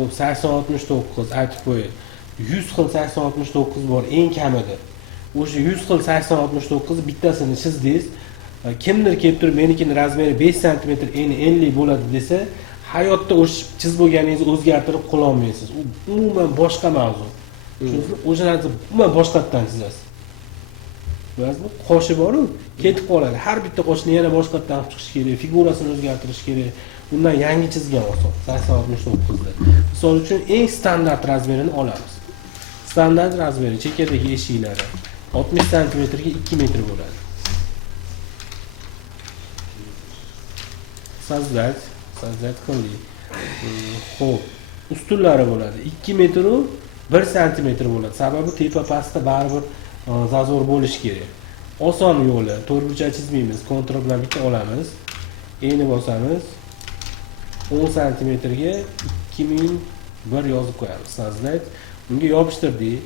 Xo'p, 8069 aytib qo'y. 100 xil 8069 bor eng kamida. O'sha 100 xil 8069 bittasini chizdingiz. Kimdir kelib turib menikini razmeri 5 sm eni 50 bo'ladi desa, hayotda o'sha chizib bo'lganingizni o'zgartirib qo'ya olmaysiz. U umuman boshqa mavzu. Tushundingizmi? O'sha narsa umuman boshqatdan chizasiz. Bilasizmi? Qoshi bor-ku, ketib qoladi. Har bitta qoshni yana boshqatdan qilib chiqish kerak, figurasini o'zgartirish kerak. Undan yangi chizgan oson 8069 da. Misol uchun eng standart razmerini olamiz. Standart razmeri chekkadagi eshiklari 60 sm ga 2 metr bo'ladi. Sozdать qildik. Xo'p, ustunlari bo'ladi. 2 metr u 1 sm bo'ladi. Sababi tepa pastda baribir zazor bo'lishi kerak. Oson yo'li, to'rtburchak chizmaymiz, kontrol bilan bitta olamiz. Eni bosamiz. 10 sm ga 2001 yozib qo'yamiz. Sozdать. Unga yopishtirdik.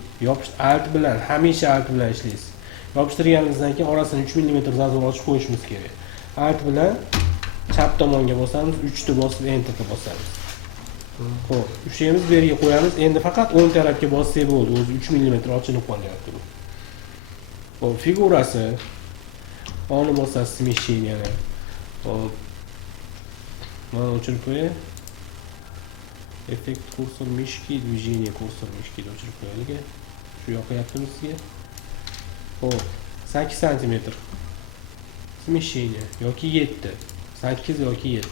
Alt bilan, hamisha alt bilan ishlaysiz. Yopishtirganingizdan keyin orasini 3 mm zazor ochib qo'yishimiz kerak. Alt bilan chap tomonga bosamiz, 3 ta bosib enter ga bosamiz. Xo'p, ushlaymiz, bu yerga qo'yamiz. Endi faqat o'ng tarafga bossak bo'ldi. O'zi 3 mm ochilib qolyapti bu. Xo'p, figurasi onu bosasiz smeshcheniyani. Xo'p. Mana o'chirib qo'yay. Effekt kursor mishki, движение kursor mishki deb o'chirib qo'yaylik. Shu yoqyaptimi sizga? Xo'p, 8 sm. Smeshcheniya yoki 7. 8 yoki 7.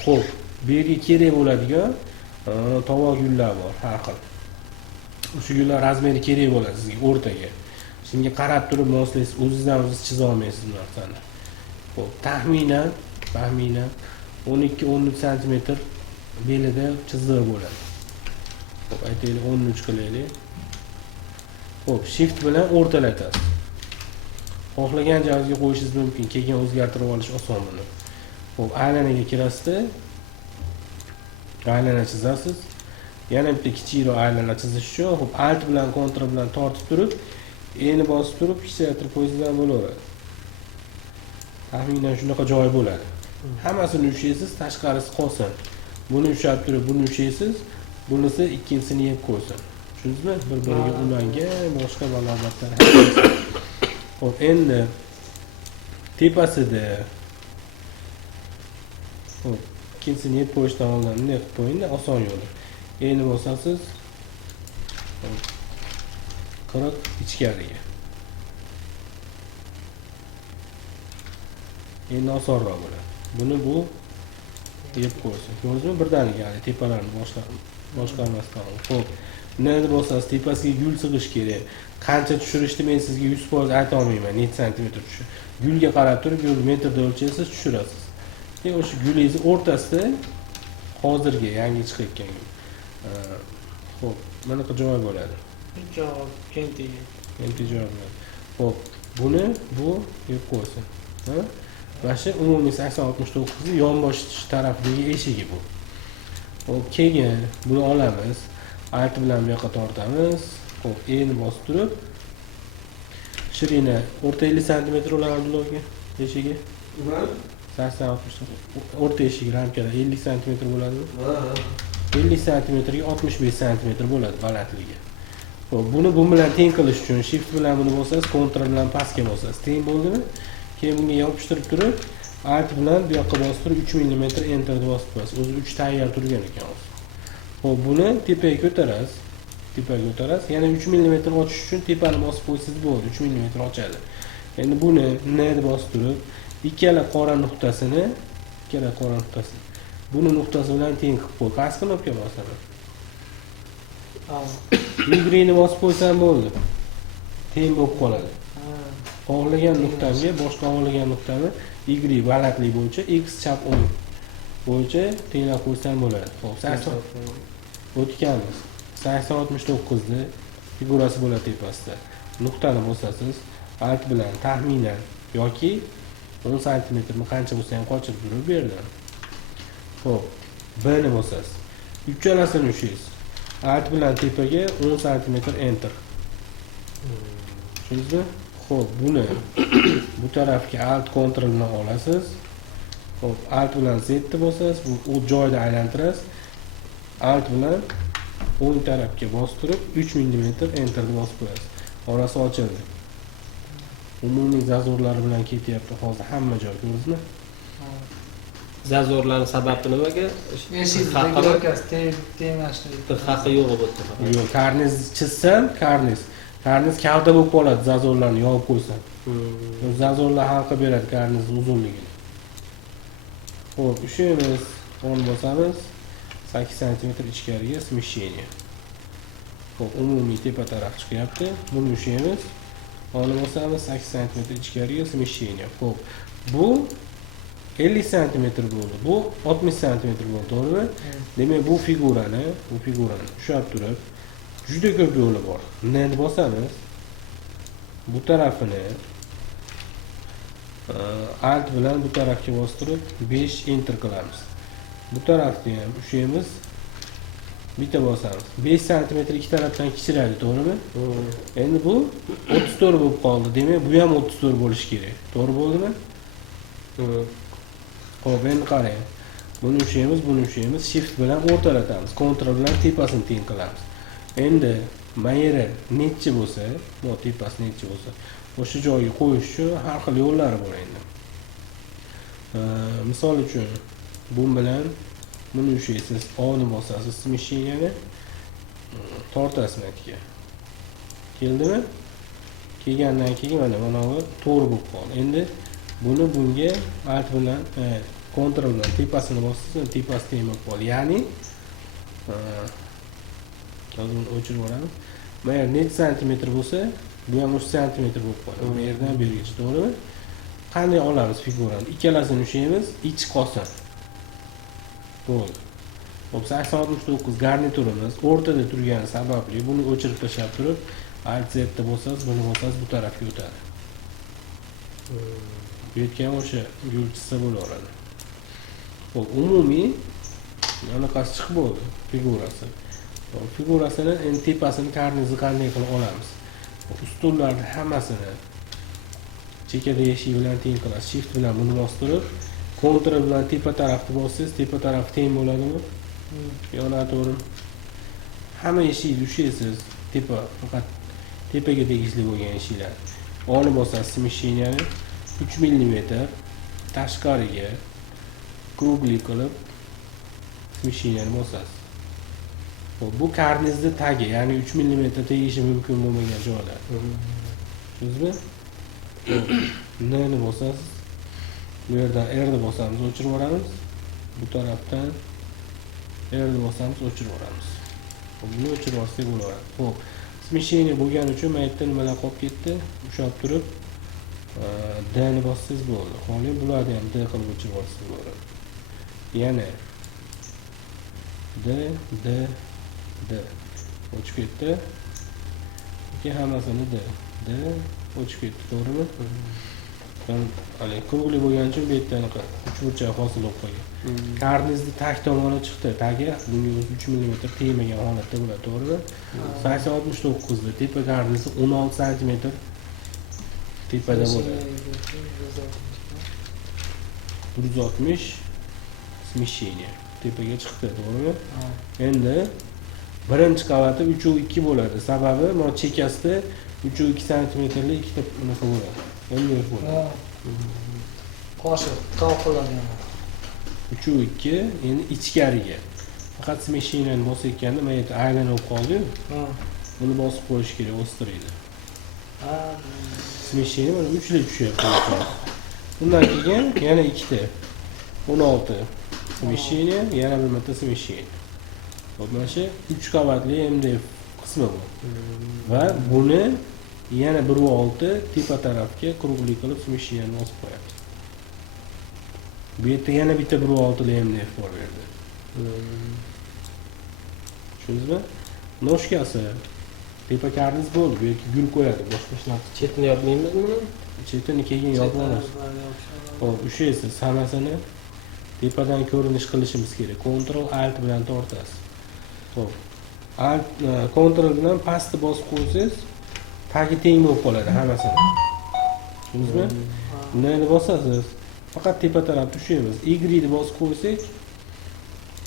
Xo'p, bu yerga kerak bo'ladigan tovoq gullar bor, har xil. O'sha gullar razmeri kerak bo'ladi sizga o'rtaga. Shunga qarab turib moslaysiz, o'zingizdan o'zingiz chiza olmaysiz bu narsani. Xo'p, taxminan 12-13 sm belida chiziq bo'ladi. Xo'p, aytaylik 13 qilaylik. Xo'p, shift bilan o'rtalatasiz. Xohlagan joyingizga qo'yishingiz mumkin, keyin o'zgartirib olish oson buni. Xo'p, aylanaga kirasizda aylana chizasiz. Yana bitta kichikroq aylana chizish uchun, xo'p, alt bilan kontrol bilan tortib turib, eni bosib turib, kichraytirib qo'ysangiz bo'laveradi. Taxminan shunaqa joy bo'ladi. Hammasini ushlaysiz, tashqarisi qolsin. Buni ushlab turib, buni ushlaysiz, bunisi ikkinchisini yeb qo'ysin. Tushundingizmi? Bir-biriga ulangan boshqa balobatlar. Xo'p, endi tepasida xo'p, ikkinchisini yeb qo'yishdan oldin bunday qilib qo'ying, oson yo'li. Endi bosasiz. 40 ichkariga. Endi osonroq bo'ladi. Buni bu yeb qo'ysin. Ko'rdingizmi? Birdaniga hali tepalarni boshqarmasdan. Xo'p, buni bosasiz, tepasiga gul sig'ish kerak. Qancha tushirishni men sizga 100% ayta olmayman, necha santimetr tushish. Gulga qarab turib, gul metrda o'lchaysiz, tushirasiz. O'sha gulingizni o'rtasida hozirgi yangi chiqayotgan gul. Xo'p, mana bu joy bo'ladi. Javob kentiga. Joy bo'ladi. Xo'p, buni bu yeb qo'ysin. Ha? Va shu umumiy 8069 ni yonbosh tarafdagi eshigi bu. Xo'p, keyin buni olamiz. Alt bilan bu yoqqa tortamiz. Xo'p, eni bosib turib, shirina o'rta 50 sm bo'ladi Abdullohga eshigi. 8069 o'rta eshigi ramkada 50 sm bo'ladi. 50 sm ga 65 sm bo'ladi balandligi. Xo'p, buni bu bilan teng qilish uchun shift bilan buni bosasiz, kontrol bilan pastga bosasiz. Teng bo'ldimi? Keyin bunga yopishtirib turib, alt bilan bu yoqqa bosib turib 3 mm enter deb bosib qo'yasiz. O'zi 3 tayyor turgan ekan o'zi. Xo'p, buni tepaga ko'tarasiz. Yana 3 mm ochish uchun tepani bosib qo'ysangiz bo'ldi. 3 mm ochadi. Endi buni nega bosib turib, ikkala qora nuqtasini buni nuqtasi bilan teng qilib qo'y. Past knopka bosaman. Y ni bosib qo'ysam bo'ldi. Teng bo'lib qoladi. Xohlagan nuqtamga boshqa xohlagan nuqtani Y balandlik bo'yicha X chap o'ng bo'yicha tenglab qo'ysam bo'ladi. Xo'p, 80 o'tganmiz. 8069 ni figurasi bo'ladi tepasida. Nuqtani bosasiz, alt bilan taxminan yoki 10 sm mi qancha bo'lsa ham qochirib turib bu yerdan. Xo'p, B ni bosasiz. Uchalasini ushlaysiz. Alt bilan tepaga 10 sm enter. Tushundingizmi? Xo'p, buni bu tarafga alt kontrol bilan olasiz. Xo'p, alt bilan Z ni bosasiz, bu joyda aylantirasiz. alt bilan o'ng tarafga bostirib 3 mm enterni bosib qo'yasiz. Orasi ochildi. Umumiy zazorlari bilan ketyapti hozir hamma joy, ko'rdingizmi? Zazorlarni sababi nimaga? Eshik Haqi- blokas tenglashdi. bir haqi yo'q bo'ldi. Yo'q, karniz chizsam, karniz kalta bo'lib qoladi zazorlarni yopib qo'ysam. Zazorlar hal qilib beradi karnizni uzunligini. Xo'p, ushlaymiz, o'n bosamiz. 8 sm ichkariga smeshение. Xo'p, umumiy tepa taraf chiqyapti. Buni ushlaymiz. Onu bosamiz 8 sm ichkariga smeshение. Xo'p, bu 50 sm bo'ldi. Bu 60 sm bo'ldi, to'g'rimi? Demak, bu figurani ushlab turib, juda ko'p yo'li bor. Buni bosamiz. Bu tarafini alt bilan bu tarafga bostirib 5 enter qilamiz. Bu tarafni ham ushlaymiz. Bitta bosamiz. 5 sm ikki tarafdan kichiradi, to'g'rimi? Endi bu 34 bo'lib qoldi. Demak, bu ham 34 bo'lishi kerak. To'g'ri bo'ldimi? Xo'p, endi qarang. Buni ushlaymiz, shift bilan o'rtalatamiz. Ctrl bilan tepasini teng qilamiz. Endi mayeri necha bo'lsa, bu tepasi necha bo'lsa, o'sha joyga qo'yish uchun har xil yo'llari bor endi. Misol uchun bu bilan buni ushlaysiz, O'ni bosasiz, smeshiyani tortasiz matga. Keldimi? Kelgandan keyin mana bu to'g'ri bo'lib qoldi. Endi buni bunga alt bilan, Ctrl bilan tepasini bossiz, tepasi teng bo'lib qoldi. Ya'ni buni o'chirib yuboramiz. Mana necha santimetr bo'lsa, bu ham 3 santimetr bo'lib qoladi. Bu yerdan bu yergacha, to'g'rimi? Qanday olamiz figurani? Ikkalasini ushlaymiz, ichi qolsin. Bo'ldi. Xo'p, 869 garniturimiz o'rtada turgani sababli buni o'chirib tashlab turib, Alt Z da bosasiz, buni bosasiz, bu tarafga o'tadi. Bu yerga ham o'sha yo'l chizsa bo'laveradi. Xo'p, umumiy anaqasi chiqib bo'ldi figurasi. Figurasini endi tepasini karnizni qanday qilib olamiz? Ustunlarni hammasini chekada eshik bilan teng qilasiz. Shift bilan buni bostirib, Ctrl bilan tepa tarafni bossangiz, tepa taraf teng bo'ladimi? Yonadi, to'g'ri. Hamma eshikni ushlaysiz. Faqat tepaga tegishli bo'lgan eshiklar. O'ni bosasiz, smeshiyani 3 mm tashqariga krugli qilib smeshiyani bosasiz. Bu karnizni tagi, ya'ni 3 mm tegishi mumkin bo'lmagan joylar. Tushundingizmi? Neni bosasiz? Bu yerdan R'ni bosamiz, o'chirib yuboramiz. Bu tarafdan R'ni bosamiz, o'chirib yuboramiz. Buni o'chirib yuborsak bo'laveradi. Xo'p, smeshение bo'lgani uchun men aytdim nimalar qolib ketdi. Ushlab turib D ni bossangiz bo'ldi. Hozir bularni ham D qilib o'chirib yuborsangiz bo'ladi. Yana D o'chib ketdi. Keyin hammasini D o'chib ketdi, to'g'rimi? Hali krugli bo'lgani uchun bu yerdan uchburchak hosil bo'lib qolgan. Karnizni tag tomoni chiqdi. Tagi bunga 3 mm tegmagan holatda bo'ladi, to'g'rimi? 869 da tepa karnizi 16 cm tepada bo'ladi. 160 smeshение tepaga chiqdi, to'g'rimi? Endi birinchi qavati 3.2 bo'ladi. Sababi mana chekkasida 3.2 cm lik ikkita unaqa bo'ladi. Endi bo'ladi. Qoshiq, to'qilgan. 3.2 endi ichkariga. Faqat smeshiyani bosayotganda mana yerda aylanib qoldi-yu. Buni bosib qo'yish kerak, o'stiradi. Smeshiyani mana 3 ta tushyapti. Bundan keyin yana ikkita 16 smeshiyani, yana bir marta smeshiyani. Mana shu 3 qavatli MDF qismi bu. Va buni yana 1.6 tepa tarafga krugli qilib smeshiyani bosib qo'yamiz. Bu yerda yana bitta 1.6 li MDF bor bu yerda. Tushundingizmi? Noshkasi tepa karniz bo'ldi. Bu yerga gul qo'yadi, boshqa ishlar. Chetini yopmaymizmi buni? Chetini keyin yopib olamiz. Xo'p, ushlaysiz, hammasini tepadan ko'rinish qilishimiz kerak. Ctrl Alt bilan tortasiz. Xo'p. Alt Ctrl bilan pastni bosib qo'ysangiz, tagi teng bo'lib qoladi hammasini. Tushundingizmi? Buni bosasiz. Faqat tepa tarafni ushlaymiz. Y ni bosib qo'ysak,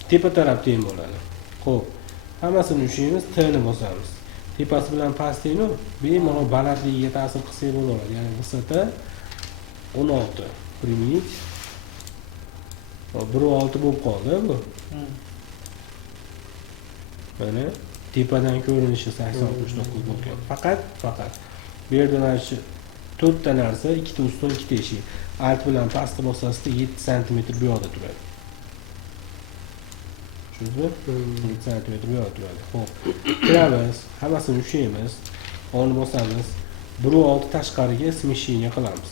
tepa taraf teng bo'ladi. Xo'p, Hammasini ushlaymiz, T ni bosamiz. Tepasi bilan pastini bemalol balandligiga ta'sir qilsak bo'laveradi. Ya'ni vысота 16 примерить 1.6 bo'lib qoldi bu. Mana tepadan ko'rinishi 80-69 bo'lgan. Faqat bu yerda mana shu 4 ta narsa, 2 ta ustun, 2 ta eshik. Alt bilan pastni bosasizda 7 sm bu yoqda turadi. Tushundingizmi? 7 sm bu yoqda turadi. Xo'p. Kiramiz, hammasini ushlaymiz. O'rni bosamiz. 1.6 tashqariga smeshение qilamiz.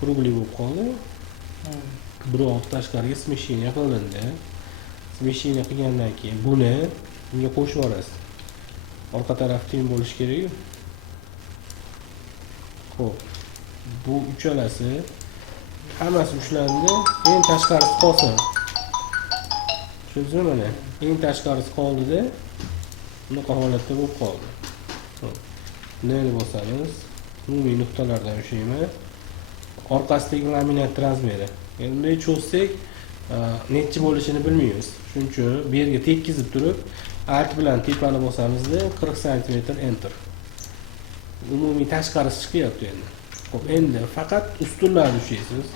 Круглый bo'lib qoldi. 1.6 tashqariga smeshение qilindi. Smeshение qilgandan keyin buni bunga qo'shib yuborasiz. Orqa taraf teng bo'lishi kerak-ku. Xo'p. Bu uchalasi hammasi ushlandi. Eng tashqarisi qolsin. Tushundingizmi mana? Eng tashqarisi qoldida bunaqa holatda bo'lib qoldi. Xo'p. Neni bosamiz? Umumiy nuqtalardan ushlaymiz. Orqasidagi laminat razmeri. Endi bunday cho'zsak, necha bo'lishini bilmaymiz. Shuning uchun bu yerga tekkizib turib, alt bilan tepani bosamizda 40 sm enter. Umumiy tashqarisi chiqyapti endi. Xo'p, endi faqat ustunlarni ushlaysiz.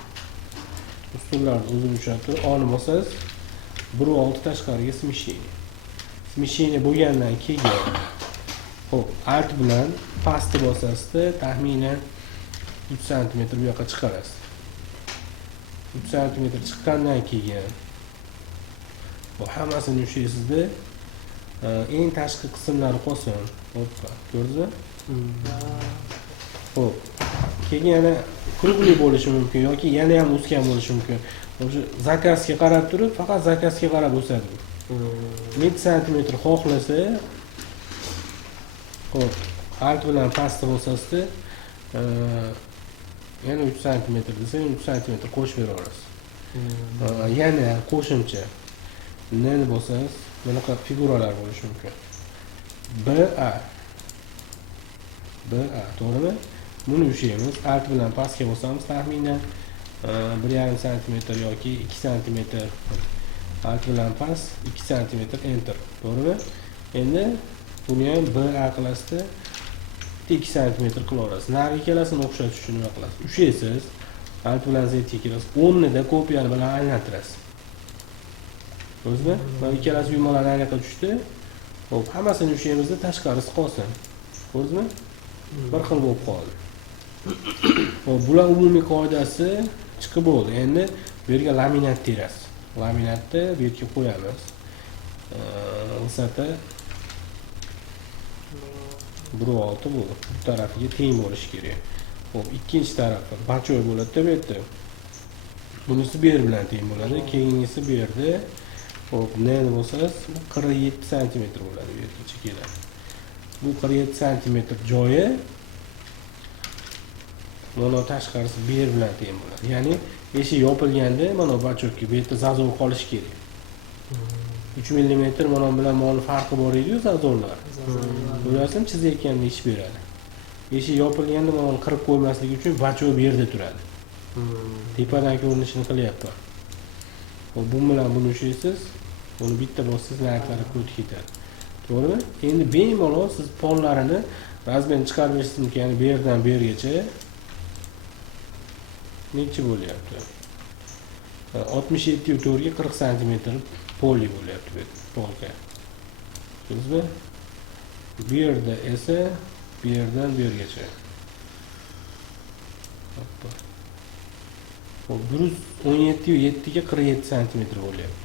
Ustunlarni o'zini ushatib, o'rni bosasiz. 1.6 tashqariga smeshение. Smeshение bo'lgandan keyin xo'p, alt bilan pastni bosasizda taxminan 3 sm bu yoqqa chiqarasiz. 3 sm chiqqandan keyin bu hammasini ushlaysizda eng tashqi qismlari qolsin. Hoppa, ko'rdingizmi? Xo'p. Keyin yana круглый bo'lishi mumkin yoki yana ham o'sgan bo'lishi mumkin. O'sha zakazga qarab turib, faqat zakazga qarab o'sadi. 7 sm xohlasa, xo'p, alt bilan pastni bosasizda yana 3 sm desa, 3 sm qo'shib beraverasiz. Yana qo'shimcha neni bosasiz, bunaqa figuralar bo'lishi mumkin. BA, to'g'rimi? Buni ushlaymiz. Alt bilan pastga bosamiz, taxminan 1.5 sm yoki 2 sm. Alt bilan past 2 sm enter. To'g'rimi? Endi buni ham BA qilasizda 2 sm qilaverasiz. Nariga kelasini o'xshatish uchun nima qilasiz? Ushlaysiz. Alt bilan Z kirasiz. O'rnida kopiyani bilan aylantirasiz. Ko'rdingizmi? Mana ikkalasi yumalar aniqqa tushdi. Xo'p, hammasini ushlaymizda tashqarisi qolsin. Ko'rdingizmi? Bir xil bo'lib qoldi. Xo'p, bular umumiy qoidasi chiqib bo'ldi. Endi bu yerga laminat terasiz. Laminatni bu yerga qo'yamiz. Vысота 1.6 bu tarafiga teng bo'lishi kerak. Xo'p, ikkinchi tarafi bachoy bo'ladi-da bu yerda. Bunisi bu yer bilan teng bo'ladi, keyingisi bu yerda. Xo'p, neni bo'lsangiz 47 sm bo'ladi bu yerga chekiladi. Bu 47 sm joyi mana tashqarisi bu yer bilan teng bo'ladi. Ya'ni eshik yopilganda mana bachoyga bu yerda zazor qolishi kerak. 3 mm mana bilan mana farqi bor edi-yu zazorlar. Ko'rasizmi, chizayotganda ish beradi. Eshik yopilganda mana qirib qo'ymaslik uchun bachoy bu yerda turadi. Tepadan ko'rinishini qilyapman. Bu bilan buni ushlaysiz, buni bitta bossiz narxlari ko't ketadi. To'g'rimi? Endi bemalol siz pollarini razmerni chiqarib berishingiz mumkin. Ya'ni bu yerdan bu yergacha necha bo'lyapti? 67.4 ga 40 sm poli bo'lyapti bu yerda, polka. Tushundingizmi? Bu yerda esa bu yerdan bu yergacha. Hoppa. Bu 117.7 ga 47 sm bo'lyapti.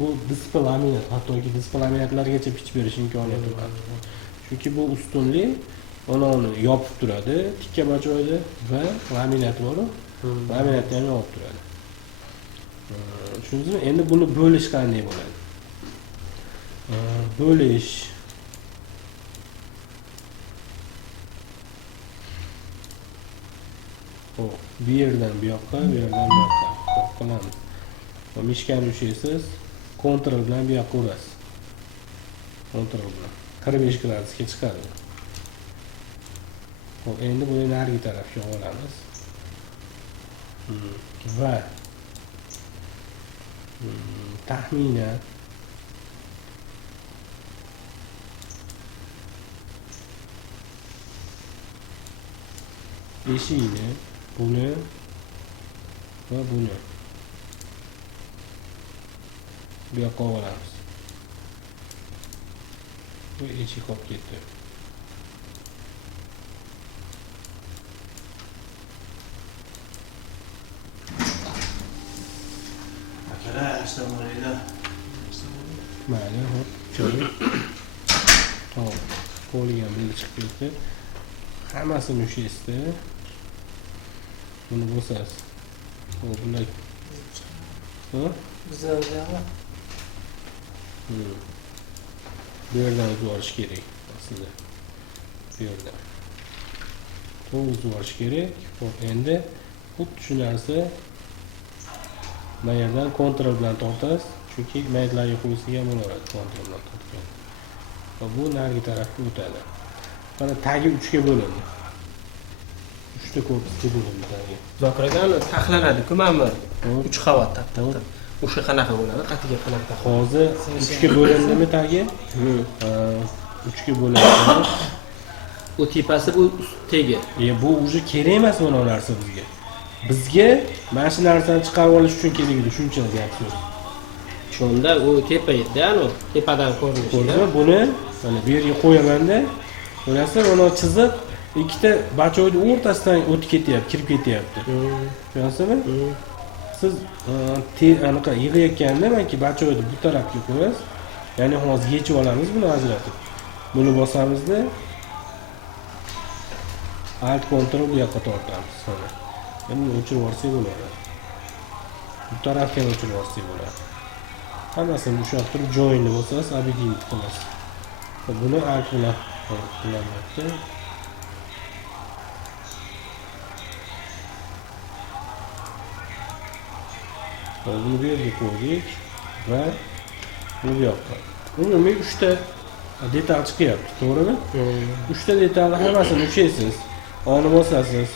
Bu displey laminat, hattoki displey laminatlargacha pich berish imkoniyati bor. Chunki bu ustunlik uni yopib turadi, tikka bajoyda va laminat bor. Laminatni ham yopib turadi. Tushundingizmi? Endi buni bo'lish qanday bo'ladi? Bo'lish hop, bu yerdan bu yoqqa, bu yerdan bu yoqqa qilamiz. Mishkani ushlaysiz, kontrol bilan bu yoqqa urasiz. Kontrol bilan 45 gradusga chiqadi. Hop, endi buni narigi tarafga olamiz. Va taxminan eshikni, buni va buni bu yoqqa olamiz. Bu eshik qolib ketdi. Akalar, assalomu alaykum. Mayli, hop, chiqdi. Hop, qo'liga ham beli chiqib ketdi. Hammasini ushlaysiz. Buni bosasiz. Hop, bunday. Ha? Bizlarga Bu yerdan uzib olish kerak aslida. Bu yerdan. To'g'ri uzib olish kerak. Hop, endi xuddi shu narsa bu yerdan kontrol bilan tortasiz. Chunki maydalarga qo'yisiga ham bo'laveradi kontrol bilan tortgan. Va bu narigi tarafga o'tadi. Mana tagi 3 ga bo'lindi. 3 ta korpusga bo'lindi tagi. Zokir aka taxlanadi-ku mana Hop. 3 qavat tap. O'sha qanaqa bo'ladi? Qatiga qanaqa taxlanadi? Hozir 3 ga bo'lindimi tagi? 3 ga bo'lindi. U tepasi bu tegi. Bu уже kerak emas bu narsa bizga. Bizga mana shu narsani chiqarib olish uchun kerak edi, shunchalik gap so'z. Shunda u tepa edi, ani tepadan ko'rinishi. Ko'rdingmi? Buni mana bu yerga qo'yaman-da. Ko'rasizlar, mana chiziq ikkita bachoyni o'rtasidan o'tib ketyapti, kirib ketyapti. Ko'rasizmi? Siz anaqa yig'ayotganda balki bachoyni bu tarafga qo'yasiz. Ya'ni hozir yechib olamiz buni ajratib. Buni bosamizda alt kontrol bu yoqqa tortamiz. Mana. Endi o'chirib yuborsak bo'ladi. Bu tarafga o'chirib yuborsak bo'ladi. Hammasini ushlab turib joyini bosasiz, obedient qilasiz. Buni alt bilan qilaman. Bunu bu yerga qo'ydik va buni bu yoqqa. Umumiy 3 ta detal chiqyapti, to'g'rimi? 3 ta detalni hammasini ushlaysiz. Oni bosasiz.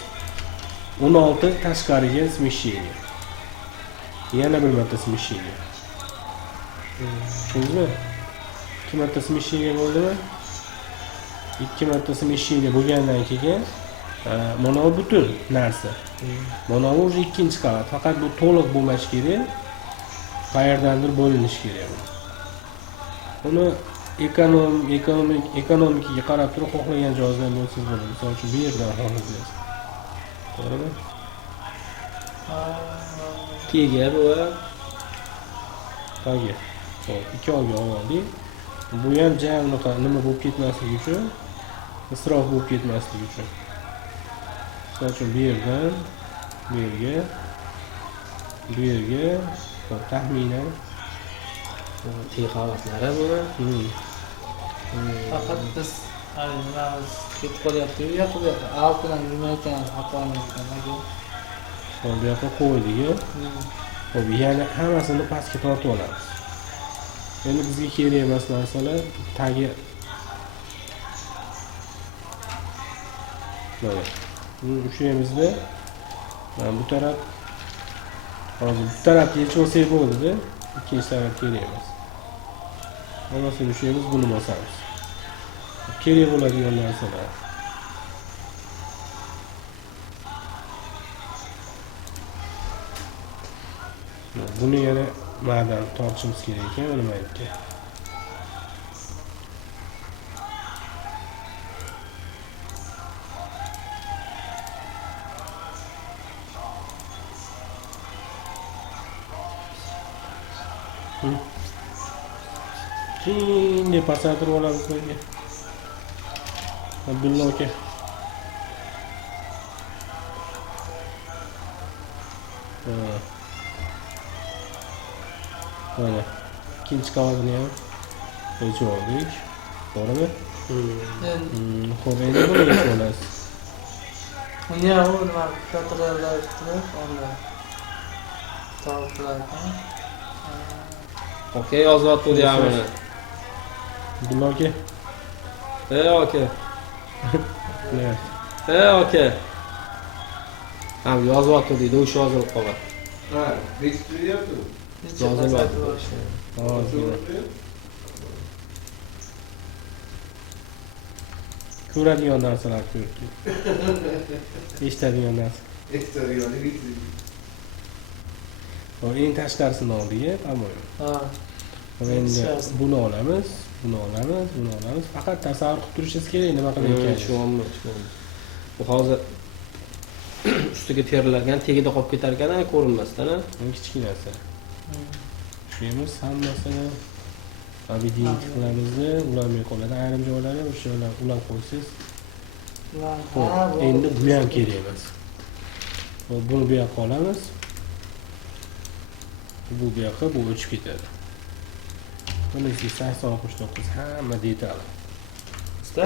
16 tashqariga smeshение. Yana bir marta smeshение. Tushundingizmi? 2 marta smeshение bo'ldimi? 2 marta smeshение bo'lgandan keyin mana bu butun narsa. Mana bu уже ikkinchi qavat. Faqat bu to'liq bo'lmash kerak. Qayerdandir bo'linish kerak. Uni ekonomikaga qarab turib xohlagan joydan bo'lsangiz bo'ladi. Misol uchun bu yerdan xohlasangiz. To'g'rimi? Tegi bu Tagi. Hop, ikki olga oldik. Bu ham ja'nuqa nima bo'lib ketmasligi uchun, isrof bo'lib ketmasligi uchun. Misol uchun bu yerdan bu yerga taxminan teg qavatlari bu. faqat biz ketib qolyapti-yu, yoqda alt bilan yurmayotgan xatomiz ekan. bu yoqqa qo'ydik. Hop, yana hammasini pastga tortib olamiz. Endi bizga kerak emas narsalar tagi mana. Buni ushlayimizda bu taraf hozir bu tarafni yechib olsak bo'ladi-da. Ikkinchi taraf kerak emas. Hammasini ushlaymiz, buni bosamiz. Kerak bo'ladigan narsalar. Buni yana ma'dan tortishimiz kerak ekan, mana bu yerga. Şimdi pasaytirib olamiz bunga. Abdulla aka. Mana ikkinchi qavatini ham yechib oldik. To'g'rimi? Xo'p, endi buni yechib olasiz. Uni ham nima kattalarlar turib, onda tavuklar. Okey, yozyapti mana. Abdulla aka. Okey. Ne? Okey. Ham yozyapti deydi, o'sha yozilib qoladi. Ha, bekitilyapti. Ko'radigan narsalar ko'rdik. Eshitadigan narsa. Eksteriyoni bitirdik. Eng tashqarisini oldik, по-моему. Ha. Endi Tashqarisini. buni olamiz, buni olamiz, buni olamiz. Faqat tasavvur qilib turishingiz kerak nima qilayotganini. Tushunolmayman, tushunolmayman. Bu hozir ustiga terilargan, tagida qolib ketar ekan, ko'rinmasdan. Bu kichkinasi. Tushunamiz hammasini. Obedient qilamiz-da, ulanmay qoladi. Ayrim joylari o'sha ulab qo'ysiz. Xo'p, endi bu ham kerak emas. Xo'p, buni bu yoqqa olamiz. Bu yoqqa bu o'chib ketadi. Buni 80-69 hamma detal. Usta.